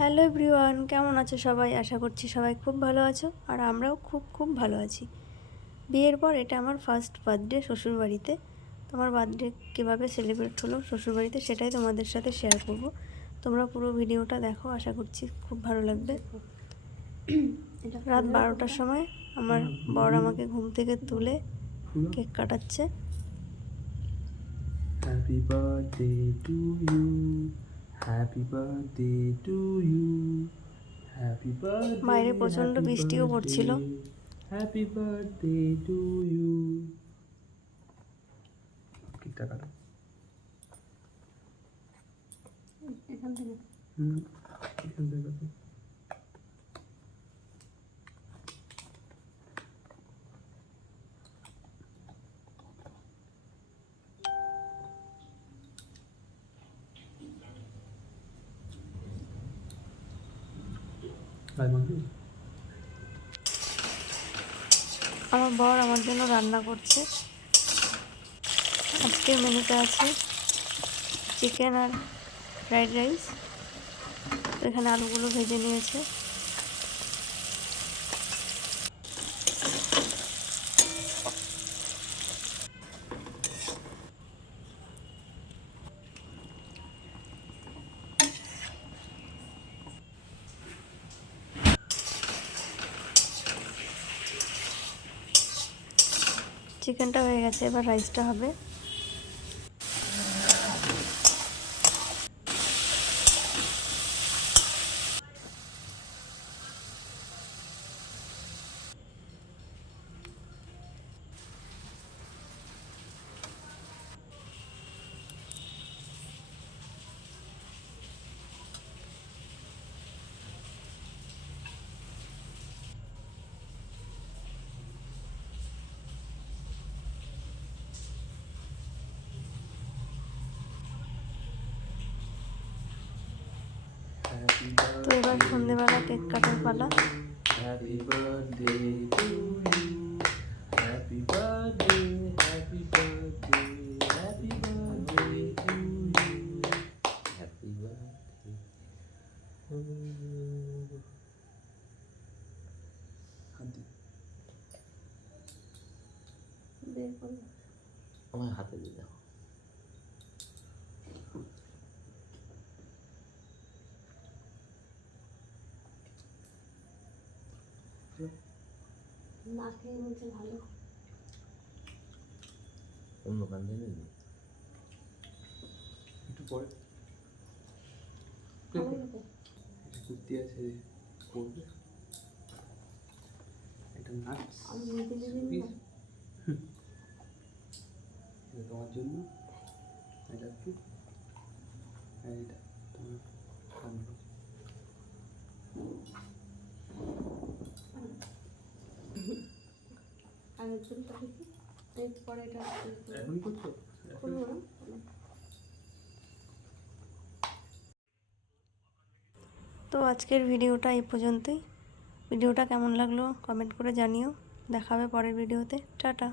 Hello everyone, কেমন আছো সবাই? আশা করছি সবাই খুব ভালো আছো আর আমরাও খুব খুব ভালো আছি। বিয়ের পর এটা আমার ফার্স্ট বার্থডে শ্বশুরবাড়িতে। তোমার বার্থডে কীভাবে সেলিব্রেট হলো শ্বশুরবাড়িতে সেটাই তোমাদের সাথে শেয়ার করব। তোমরা পুরো ভিডিওটা দেখো, আশা করছি খুব ভালো লাগবে। রাত বারোটার সময় আমার বর আমাকে ঘুম থেকে তুলে কেক কাটাচ্ছে। Happy birthday to you. Happy birthday to you. Happy birthday. বাইরে প্রচণ্ড happy বৃষ্টিও পড়ছিল। birthday, Happy birthday to you. কেকটা কাটো এখান থেকে হুম এখান থেকে আমার বর আমার জন্য রান্না করছে। আজকের মেনুতে আছে চিকেন আর ফ্রাইড রাইস। এখানে আলুগুলো ভেজে নিয়েছে। চিকেনটা হয়ে গেছে এবার রাইসটা হবে। তো এবার সন্ধেবেলা কেক কাটার পালা Happy birthday to you. Happy birthday, happy birthday, happy birthday to you. Happy birthday. আমার হাতে দিয়ে অন্য কান দিয়ে নিবি? একটু পরে। কুর্তি আছে পরবে। এটা নাটস এটা তোমার জন্য। এটা কি? আর এটা তোমার। এখন- তো আজকের ভিডিওটা এই পর্যন্তই। ভিডিওটা কেমন লাগল কমেন্ট করে জানিও। দেখাবে পরের ভিডিওতে। টাটা।